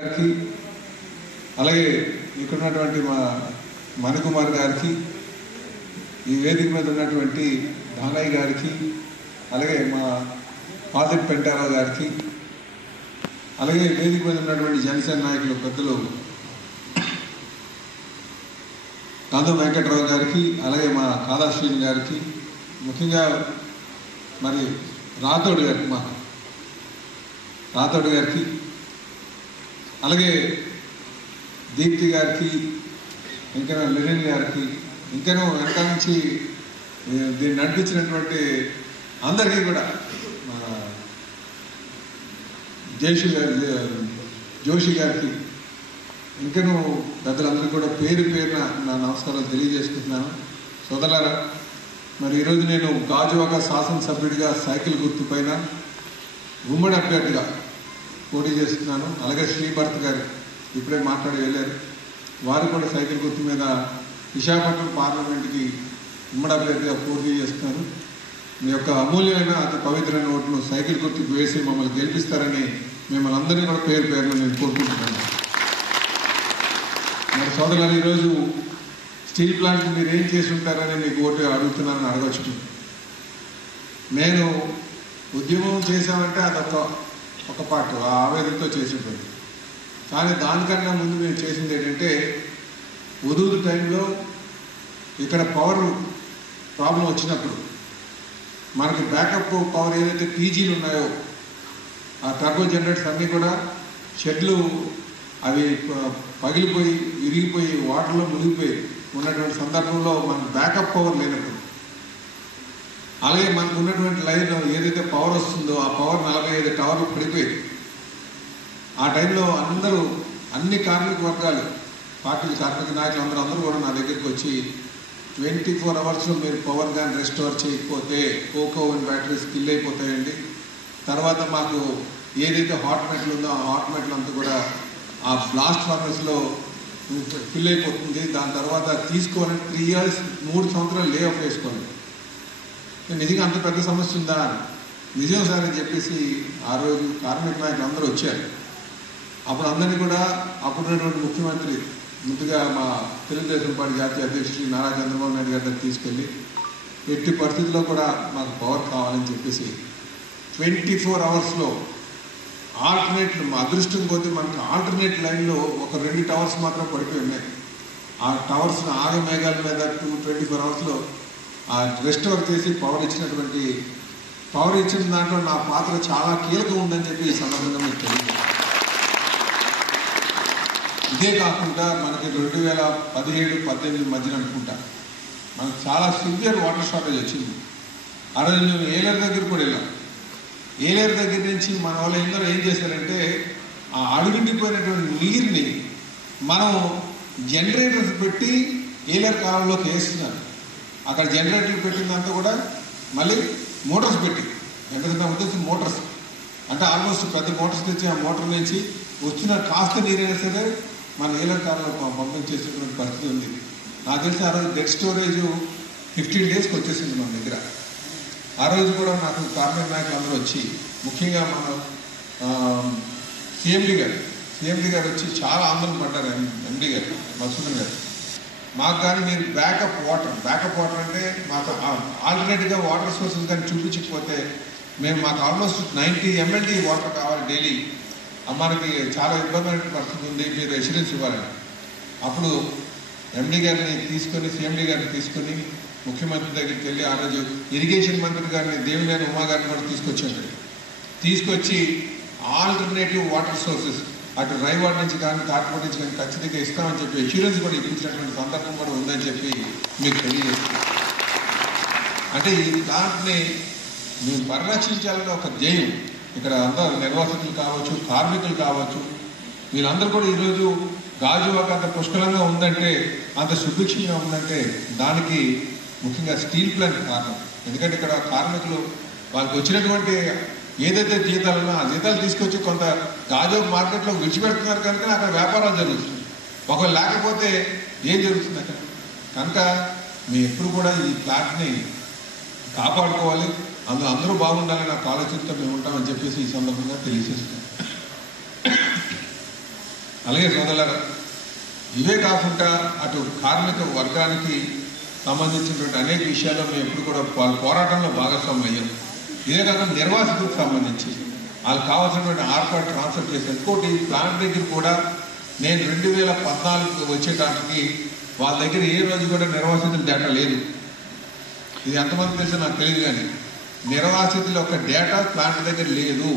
గారికి అలాగే ఇక్కడున్నటువంటి మా మణికుమార్ గారికి, ఈ వేదిక మీద ఉన్నటువంటి దానయ్య గారికి, అలాగే మా పాజిట్ పెంటారావు గారికి, అలాగే వేదిక మీద ఉన్నటువంటి జనసేన నాయకులు పెద్దలు కాంతం వెంకట్రావు గారికి, అలాగే మా కాదాశ్రీని గారికి, ముఖ్యంగా మరి రాథోడ్ గారికి, మా రాథోడ్ గారికి, అలాగే దీప్తి గారికి, ఇంకా లెనిన్ గారికి, ఇంకనూ వెనక నుంచి దీన్ని నడిపించినటువంటి అందరికీ కూడా జోషి గారికి, ఇంకనూ పెద్దలందరికీ కూడా పేరు పేరున నా నమస్కారాలు తెలియజేసుకుంటున్నాను. సోదరులారా, మరి ఈరోజు నేను గాజువాక శాసనసభ్యుడిగా సైకిల్ గుర్తు పైన ఉమ్మడి అభ్యర్థిగా పోటీ చేస్తున్నాను. అలాగే శ్రీభరత్ గారు ఇప్పుడే మాట్లాడి వెళ్ళారు, వారు కూడా సైకిల్ గుర్తు మీద విశాఖపట్నం పార్లమెంట్కి ఉమ్మడి అభ్యర్థిగా పోటీ చేస్తున్నారు. మీ యొక్క అమూల్యమైన అతి పవిత్రమైన ఓటును సైకిల్ గుర్తుకు వేసి మమ్మల్ని గెలిపిస్తారని మిమ్మల్ని అందరినీ కూడా పేరు పేరులో నేను కోరుకుంటున్నాను. మరి సోదరులు, ఈరోజు స్టీల్ ప్లాంట్ మీరు ఏం చేసి ఉంటారని మీకు ఓటు అడుగుతున్నారని అడగచ్చు. నేను ఉద్యమం చేశామంటే అదొక పాటు ఆ ఆవేదనతో చేసి ఉంటుంది. కానీ దానికన్నా ముందు మేము చేసింది ఏంటంటే, ఉదూదు టైంలో ఇక్కడ పవర్ ప్రాబ్లం వచ్చినప్పుడు మనకి బ్యాకప్ పవర్ ఏదైతే పీజీలు ఉన్నాయో ఆ టర్బో జనరేటర్స్ అన్నీ కూడా షెడ్లు అవి పగిలిపోయి విరిగిపోయి వాటర్లో మునిగిపోయి ఉన్నటువంటి సందర్భంలో మనకు బ్యాకప్ పవర్ లేనప్పుడు, అలాగే మనకు ఉన్నటువంటి లైన్ ఏదైతే పవర్ వస్తుందో ఆ పవర్ 45 టవర్లు పడిపోయింది. ఆ టైంలో అందరూ అన్ని కార్మిక వర్గాలు, పార్టీలు, కార్మిక నాయకులు అందరూ కూడా నా దగ్గరికి వచ్చి 24 అవర్స్లో మీరు పవర్ కానీ రెస్టోర్ చేయకపోతే కోకో అండ్ బ్యాటరీస్ కిల్ అయిపోతాయండి. తర్వాత మాకు ఏదైతే హాట్ మెటల్ ఉందో ఆ హాట్ మెటల్ అంతా కూడా ఆ బ్లాస్ట్ ఫర్నెస్లో ఫిల్ అయిపోతుంది. దాని తర్వాత తీసుకోవాలని 3 years 3 సంవత్సరాలు లే ఆఫ్ వేసుకోండి. నిజంగా అంత పెద్ద సమస్య ఉందా? నిజం సార్ అని చెప్పేసి ఆ రోజు కార్మిక నాయకులు అందరూ వచ్చారు. అప్పుడు అందరినీ కూడా అప్పుడున్నటువంటి ముఖ్యమంత్రి ముందుగా మా తెలుగుదేశం పార్టీ జాతీయ అధ్యక్షుడు నారా చంద్రబాబు నాయుడు గారి దగ్గర తీసుకెళ్ళి ఎట్టి పరిస్థితుల్లో కూడా మాకు పవర్ కావాలని చెప్పేసి 24 అవర్స్లో ఆల్టర్నేట్, మా అదృష్టం కొద్దీ మనకు ఆల్టర్నేట్ లైన్లో ఒక 2 టవర్స్ మాత్రం పడిపోయి ఉన్నాయి. ఆ టవర్స్ ఆగమేఘాల మీద 24 అవర్స్లో ఆ రెస్టోర్ చేసి పవర్ ఇచ్చిన దాంట్లో నా పాత్ర చాలా కీలకం ఉందని చెప్పి ఈ సందర్భంగా మీకు తెలియదు. ఇదే కాకుండా మనకి 2017-18 మధ్యన అనుకుంటా మనకు చాలా సివియర్ వాటర్ షార్టేజ్ వచ్చింది. ఆ రోజు మేము ఏలేరు దగ్గర కూడా వెళ్ళాం. ఏలేరు దగ్గర నుంచి మన వాళ్ళు అందరూ ఏం చేశారంటే, ఆ అడుగుండిపోయినటువంటి నీరుని మనం జనరేటర్స్ పెట్టి ఏలేరు కాలంలోకి వేస్తున్నారు. అక్కడ జనరేటర్లు పెట్టిందంతా కూడా మళ్ళీ మోటార్స్ పెట్టి, ఎంత ఉద్దేశం మోటార్స్ అంటే ఆల్మోస్ట్ పెద్ద మోటార్స్ తెచ్చి ఆ మోటార్ నుంచి వచ్చిన కాస్త నీరైనా సరే మన ఏలేరు కాలంలో పంపించేసేటువంటి పరిస్థితి ఉంది. నాకు తెలిసి ఆ రోజు డెడ్ స్టోరేజ్ 15 డేస్కి వచ్చేసింది మన దగ్గర. ఆ రోజు కూడా నాకు కార్మిక నాయకులు అందరూ వచ్చి, ముఖ్యంగా మన సిఎండి గారు వచ్చి చాలా ఆందోళన పడ్డారు. ఎండి గారు, మధుసూదన్ గారు, మాకు కానీ మీరు బ్యాకప్ వాటర్ అంటే మాకు ఆల్టర్నేటివ్గా వాటర్ సోర్సెస్ కానీ చూపించకపోతే మాకు ఆల్మోస్ట్ 90 MLD వాటర్ కావాలి డైలీ, మనకి చాలా ఇబ్బంది పరిస్థితి ఉంది, మీరు ఎష్యూరెన్స్ ఇవ్వాలని. అప్పుడు ఎండి గారిని తీసుకొని, సిఎండి గారిని తీసుకొని ముఖ్యమంత్రి దగ్గరికి వెళ్ళి ఆ రోజు ఇరిగేషన్ మంత్రి గారిని, దేవినేని ఉమా గారిని కూడా తీసుకొచ్చి ఆల్టర్నేటివ్ వాటర్ సోర్సెస్ అటు రైవాడ్ నుంచి కానీ కాట్పాడ్ నుంచి కానీ ఖచ్చితంగా ఇస్తామని చెప్పి ఎష్యూరెన్స్ కూడా ఇప్పించినటువంటి సందర్భం కూడా ఉందని చెప్పి మీకు తెలియజేస్తుంది. అంటే ఈ ప్లాంట్ని మేము పరిరక్షించాలని ఒక ధ్యేయం ఇక్కడ అందరూ నిర్వాసితులు కావచ్చు, కార్మికులు కావచ్చు, వీళ్ళందరూ కూడా ఈరోజు గాజువాక అంత పుష్కలంగా ఉందంటే, అంత సుభిక్షంగా ఉందంటే దానికి ముఖ్యంగా స్టీల్ ప్లాంట్ కారణం. ఎందుకంటే ఇక్కడ కార్మికులు వాళ్ళకి వచ్చినటువంటి ఏదైతే జీతాలున్నా ఆ జీతాలు తీసుకొచ్చి కొంత గాజువాక మార్కెట్లో విడిచిపెడుతున్నారు కనుక అక్కడ వ్యాపారాలు జరుగుతుంది. ఒకవేళ లేకపోతే ఏం జరుగుతుంది అక్కడ? కనుక మేము ఎప్పుడు కూడా ఈ ప్లాంట్ని కాపాడుకోవాలి, అందులో అందరూ బాగుండాలని నాకు ఆలోచనతో మేము ఉంటామని చెప్పేసి ఈ సందర్భంగా తెలియజేస్తున్నాం. అలాగే సోదరులారా, ఇవే కాకుండా అటు కార్మిక వర్గానికి సంబంధించినటువంటి అనేక విషయాల్లో మేము ఎప్పుడు కూడా పోరాటంలో భాగస్వామ్యం అయ్యాం. ఇదే కాకుండా నిర్వాసితులకు సంబంధించి వాళ్ళకి కావాల్సినటువంటి ఆర్కాడ్ ట్రాన్స్ఫర్ చేశారు. ఇంకోటి ప్లాంట్ దగ్గర కూడా నేను 2014 వచ్చేటానికి వాళ్ళ దగ్గర ఏ రోజు కూడా నిర్వాసితుల డేటా లేదు. ఇది ఎంతమంది తెలుసో నాకు తెలియదు, కానీ నిర్వాసితుల యొక్క డేటా ప్లాంట్ దగ్గర లేదు.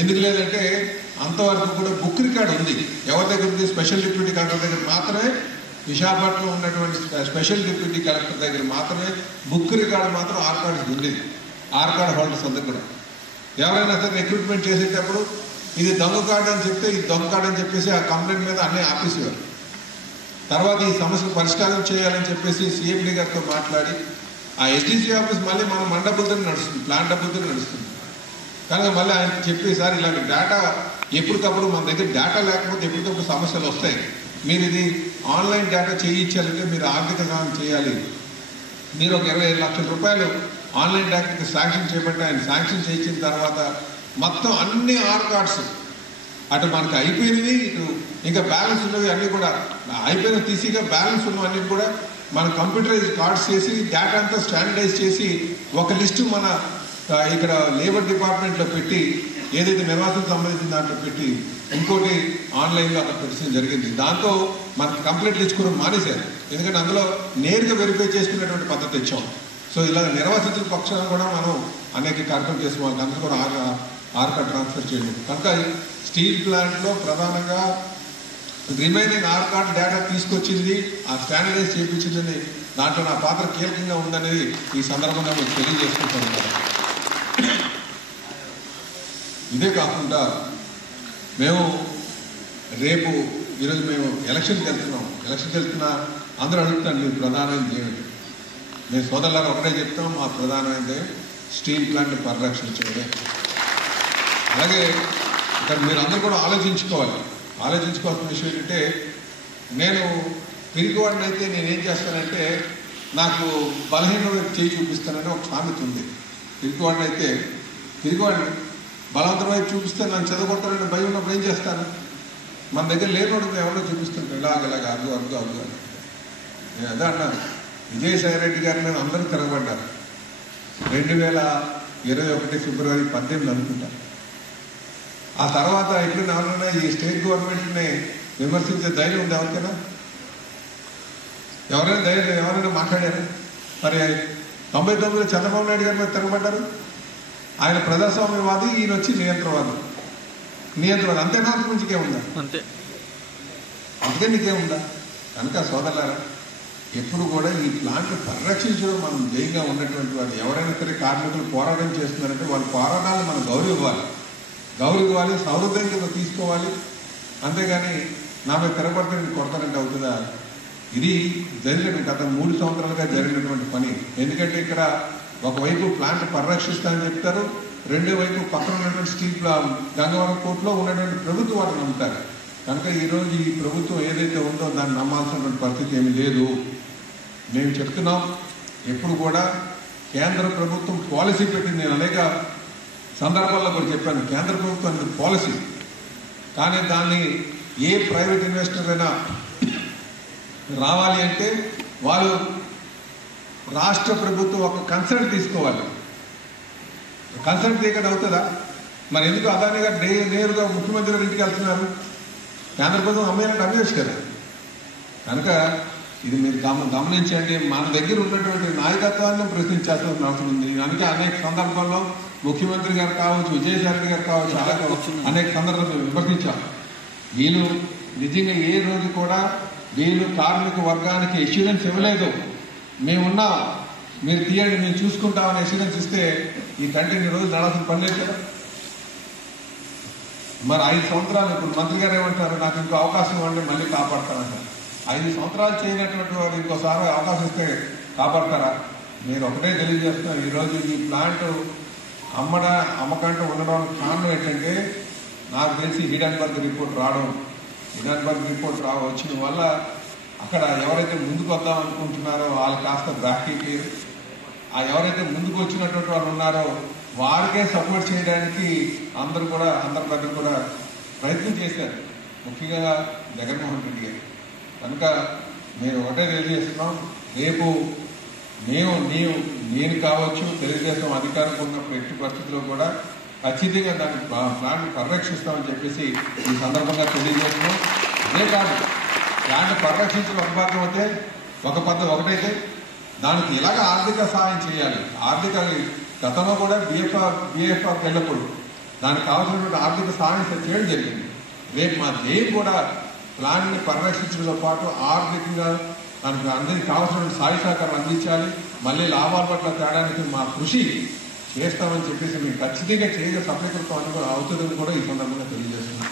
ఎందుకు లేదంటే అంతవరకు కూడా బుక్ రికార్డ్ ఉంది. ఎవరి దగ్గర ఉంది? స్పెషల్ డిప్యూటీ కలెక్టర్ దగ్గర మాత్రమే, విశాఖపట్నంలో ఉన్నటువంటి స్పెషల్ డిప్యూటీ కలెక్టర్ దగ్గర మాత్రమే బుక్ రికార్డు మాత్రం ఆర్కాడ్స్ ఉంది. ఆర్కాడ్ హోల్డర్స్ అందరూ కూడా ఎవరైనా సరే రిక్రూట్మెంట్ చేసేటప్పుడు ఇది దొంగ కార్డు అని చెప్తే ఇది దొంగ కార్డు అని చెప్పేసి ఆ కంప్లైంట్ మీద అన్నీ ఆపేసేవారు. తర్వాత ఈ సమస్యను పరిష్కారం చేయాలని చెప్పేసి సిఎండి గారితో మాట్లాడి ఆ ఎస్డిసి ఆఫీస్ మళ్ళీ మన మన డబ్బులతో నడుస్తుంది, ప్లాంట్ డబ్బులతో నడుస్తుంది. కనుక మళ్ళీ ఆయన చెప్పేసారి ఇలాంటి డేటా ఎప్పటికప్పుడు మన దగ్గర డేటా లేకపోతే ఎప్పటికప్పుడు సమస్యలు వస్తాయి. మీరు ఇది ఆన్లైన్ డేటా చేయించాలంటే మీరు ఆర్థిక సహాయం చేయాలి. మీరు ఒక 25 లక్షల రూపాయలు ఆన్లైన్ డేటాకి శాంక్షన్ చేయబట్టి ఆయన శాంక్షన్ చేయించిన తర్వాత మొత్తం అన్ని ఆర్కాడ్స్ అటు మనకు అయిపోయినవి, ఇటు ఇంకా బ్యాలెన్స్ ఉన్నవి అన్నీ కూడా అయిపోయిన తీసిగా బ్యాలెన్స్ ఉన్నవన్నీ కూడా మన కంప్యూటరైజ్ కార్డ్స్ చేసి డేటా అంతా స్టాండర్డైజ్ చేసి ఒక లిస్టు మన ఇక్కడ లేబర్ డిపార్ట్మెంట్లో పెట్టి ఏదైతే నిర్వాసనకు సంబంధించిన దాంట్లో పెట్టి ఇంకోటి ఆన్లైన్లో అక్కడ పెట్టడం జరిగింది. దాంతో మనకి కంప్లైంట్లు ఇచ్చుకోవడం మానేశారు. ఎందుకంటే అందులో నేరుగా వెరిఫై చేసుకునేటువంటి పద్ధతి ఇచ్చాం. సో ఇలా నిర్వాసితుల పక్షాన కూడా మనం అనేక కార్యక్రమం చేసుకోవాలి. అందరూ కూడా ఆర్కాడ్ ట్రాన్స్ఫర్ చేయడం. కనుక స్టీల్ ప్లాంట్లో ప్రధానంగా రిమైనింగ్ ఆర్కాడ్ డేటా తీసుకొచ్చింది, ఆ స్టాండర్డైజ్ చేయించిందని దాంట్లో నా పాత్ర కీలకంగా ఉందనేది ఈ సందర్భంగా మేము తెలియజేసుకుంటున్నాం. ఇదే కాకుండా మేము రేపు ఈరోజు మేము ఎలక్షన్కి వెళ్తున్నాం. ఎలక్షన్కి వెళ్తున్నా అందరూ అడుగుతాను మీరు ప్రధానమైనది ఏమిటి? మేము సోదరులాగా ఒకటే చెప్తాం, మా ప్రధానమైనది స్టీల్ ప్లాంట్ పరిరక్షించడమే. అలాగే ఇక్కడ మీరు అందరూ కూడా ఆలోచించుకోవాల్సిన విషయం ఏంటంటే, నేను పిరిగివాడిని అయితే నేనేం చేస్తానంటే నాకు బలహీన చేయి చూపిస్తానని ఒక సామెత ఉంది. పిరిగివాడిని బలవంతం వైపు చూపిస్తే నన్ను చదవగొడతానని భయం ఉన్నప్పుడు ఏం చేస్తాను? మన దగ్గర లేనోడు ఎవరో చూపిస్తుంటాను, ఇలాగ అగ్గు అని. నేను అదే అన్నాను, విజయసాయి రెడ్డి గారి మీద అందరూ తిరగబడ్డారు. 2021 ఫిబ్రవరి 18 అనుకుంటాను. ఆ తర్వాత ఎప్పుడైనా ఎవరైనా ఈ స్టేట్ గవర్నమెంట్ని విమర్శించే ధైర్యం ఉంది ఎవరికైనా? ఎవరైనా మాట్లాడారు? మరి 99లో చంద్రబాబు నాయుడు గారి మీద తిరగబడ్డారు. ఆయన ప్రజాస్వామ్యవాది, ఈయన వచ్చి నియంత్రవాది. అంతేనా? అంతకుమించికేముందా? అందుకే నీకేముందా? కనుక సోదరులారా, ఎప్పుడు కూడా ఈ ప్లాంట్ పరిరక్షించడం మనం ధ్యేయంగా ఉన్నటువంటి వాడు. ఎవరైనా సరే కార్మికులు పోరాటం చేస్తున్నారంటే వాళ్ళ పోరాటాలను మనం గౌరవివ్వాలి, సౌహృదయంగా తీసుకోవాలి. అంతేగాని నా మీద తిరగబడితే నేను కొడతానంటే అవుతుందా? ఇది జరిగిన గత 3 సంవత్సరాలుగా జరిగినటువంటి పని. ఎందుకంటే ఇక్కడ ఒకవైపు ప్లాంట్ పరిరక్షిస్తానని చెప్తారు, రెండో వైపు పక్కన ఉన్నటువంటి స్టీల్ గంగవరం కోర్టులో ఉన్నటువంటి ప్రభుత్వం వాటిని నమ్ముతారు. కనుక ఈరోజు ఈ ప్రభుత్వం ఏదైతే ఉందో దాన్ని నమ్మాల్సినటువంటి పరిస్థితి ఏమీ లేదు. మేము చెప్తున్నాం, ఎప్పుడు కూడా కేంద్ర ప్రభుత్వం పాలసీ పెట్టింది. నేను అనేక సందర్భాల్లో కూడా చెప్పాను, కేంద్ర ప్రభుత్వం పాలసీ, కానీ దాన్ని ఏ ప్రైవేట్ ఇన్వెస్టర్ అయినా రావాలి అంటే వాళ్ళు రాష్ట్ర ప్రభుత్వం ఒక కన్సల్ట్ తీసుకోవాలి. కన్సల్ట్ తీయకుండా అవుతుందా? మరి ఎందుకు అదాని గారు నేరుగా ముఖ్యమంత్రి గారి ఇంటికి వెళ్తున్నారు? కేంద్ర ప్రభుత్వం అమ్మేయాలంటే అమ్మేయచ్చు కదా. కనుక ఇది మీరు గమనించండి. మన దగ్గర ఉన్నటువంటి నాయకత్వాన్ని ప్రశ్నించాల్సిన అవసరం ఉంది. అందుకే అనేక సందర్భాల్లో ముఖ్యమంత్రి గారు కావచ్చు, విజయసాయి రెడ్డి గారు కావచ్చు, అలాగే అనేక సందర్భాలు విమర్శించాం. వీళ్ళు నిజంగా ఏ రోజు కూడా వీళ్ళు కార్మిక వర్గానికి ఎష్యూరెన్స్ ఇవ్వలేదు. మేమున్నాం, మీరు తీయండి, మేము చూసుకుంటామని ఎష్యూరెన్స్ ఇస్తే ఈ కంటిన్యూ రోజు నడాల్సిన పని లేదు కదా. మరి 5 సంవత్సరాలు ఇప్పుడు మంత్రి గారు ఏమంటారు, నాకు ఇంకో అవకాశం ఇవ్వండి మళ్ళీ కాపాడతానంటారు. 5 సంవత్సరాలు చేయనటువంటి వారు ఇంకోసారి అవకాశం ఇస్తే కాపాడతారా? మీరు ఒకటే తెలియజేస్తున్నారు, ఈరోజు ఈ ప్లాంట్ అమ్మకంటూ ఉండడానికి కారణం ఏంటంటే నాకు తెలిసి హిడెన్బర్గ్ రిపోర్ట్ వచ్చిన వల్ల అక్కడ ఎవరైతే ముందుకు వద్దాం అనుకుంటున్నారో వాళ్ళు కాస్త బ్రాకెట్, ఎవరైతే ముందుకు వచ్చినటువంటి వాళ్ళు ఉన్నారో వారికే సపోర్ట్ చేయడానికి అందరి దగ్గర కూడా ప్రయత్నం చేశారు. ముఖ్యంగా జగన్మోహన్ రెడ్డి గారు. కనుక మేము ఒకటే తెలియజేస్తున్నాం, రేపు నేను కావచ్చు, తెలుగుదేశం అధికారం ఉన్నప్పుడు ఎట్టి పరిస్థితుల్లో కూడా ఖచ్చితంగా దాన్ని ప్లాంట్ పరిరక్షిస్తామని చెప్పేసి ఈ సందర్భంగా తెలియజేస్తున్నాం. అదే కాదు, ప్లాంట్ పరిరక్షించిన ఒక భాగం అయితే ఒక పద్ధతి ఒకటైతే దానికి ఇలాగ ఆర్థిక సహాయం చేయాలి. ఆర్థిక గతంలో కూడా బిఎఫ్ఆర్ వెళ్ళప్పుడు దానికి కావాల్సినటువంటి ఆర్థిక సహాయం చేయడం జరిగింది. రేపు మా ధ్యేయం కూడా ప్లాంట్ని పరిరక్షించడంతో పాటు ఆర్థికంగా దానికి అందరికీ కావాల్సినటువంటి సాయి సహకారం అందించాలి. మళ్ళీ లాభాల పట్ల తేడానికి మా కృషి చేస్తామని చెప్పేసి మేము ఖచ్చితంగా చేయగల సఫలీకృతం అవుతుందని కూడా ఈ సందర్భంగా తెలియజేస్తున్నాం.